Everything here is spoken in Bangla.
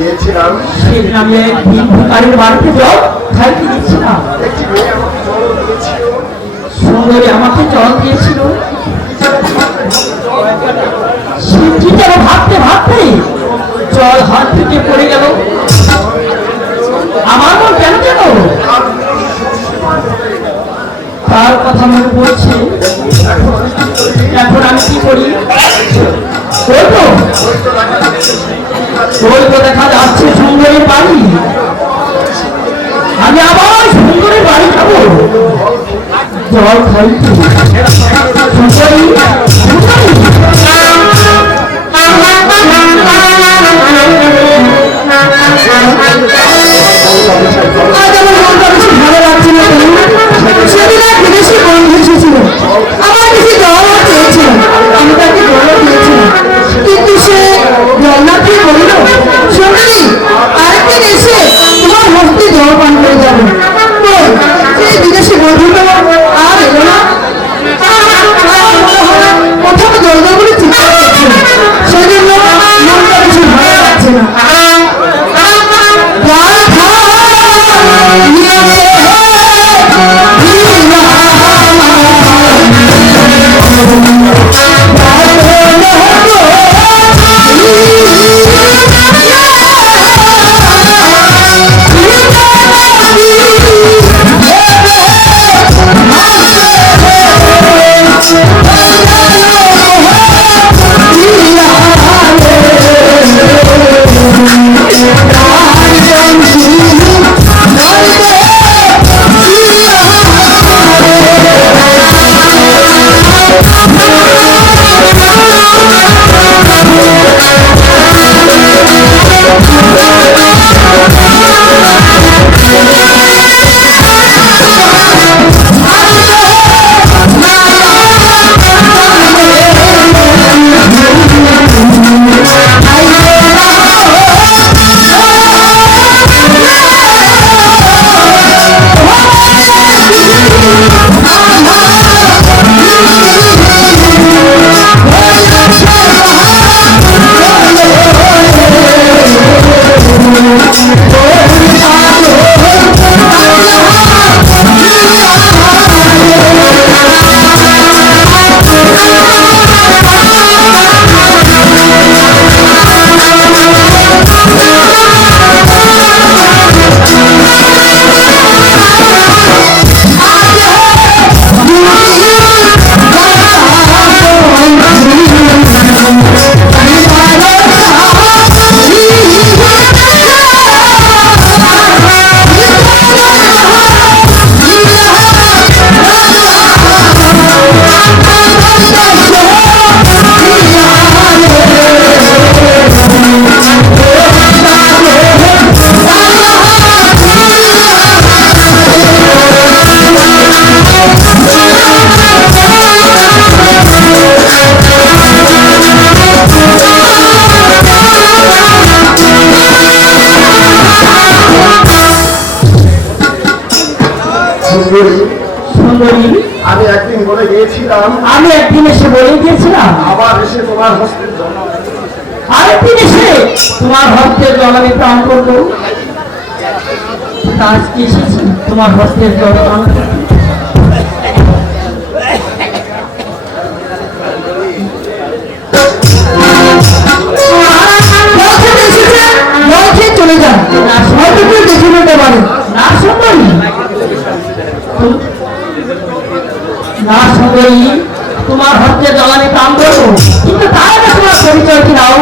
গিয়েছিলাম সেদিন আমি এক ভিক্ষুকারীর বাড়িতে জল খাইতে গেছিলাম। একটি মেয়ে আমাকে জল দিয়েছিল, সুন্দরী আমাকে জল দিয়েছিল। সে কি যেন ভাবতে ভাবতে জল হাত থেকে পড়ে গেল। আমার মন কেন যেন তার কথা মনে পড়ছে। এখন আমি কি করি? ওই তো দেখা যাচ্ছে সুন্দরীর বাড়ি। আমি আবার সুন্দরীর বাড়ি যাবো জল খাইতে। সুন্দরী ভালো লাগছে না। সেদিন এক বিদেশি বন্ধু এসেছিল, আমার কাছে জল চেয়েছিল, আমি তাকে জলও দিয়েছিলাম, কিন্তু সে জল না দিয়ে বলল, সুন্দরী আরেকদিন এসে তোমার হস্তে জল পান করে যাবো। সেই বিদেশি বন্ধুটা আর এলো না। কোথাও জল দেবো বলে চিন্তা করছে, সেজন্য মনটা বেশি ভালো লাগছে না। আমি একদিন বলে গিয়েছিলাম, আমি একদিন এসে বলে গিয়েছিলাম, আবার এসে তোমার হস্তে জল, আরেকদিন এসে তোমার হস্তের জল আমি প্রাণ করবো। আজকে এসেছি তোমার হস্তের জল প্রাণ করবো। চলে যান, হয়তো কেউ দেখে নিতে পারে। না সুন্দরী, না সুন্দরী, তোমার হস্তে জল আমি প্রাণ করবো, কিন্তু তার আগে তোমার পরিচয় কি দাও?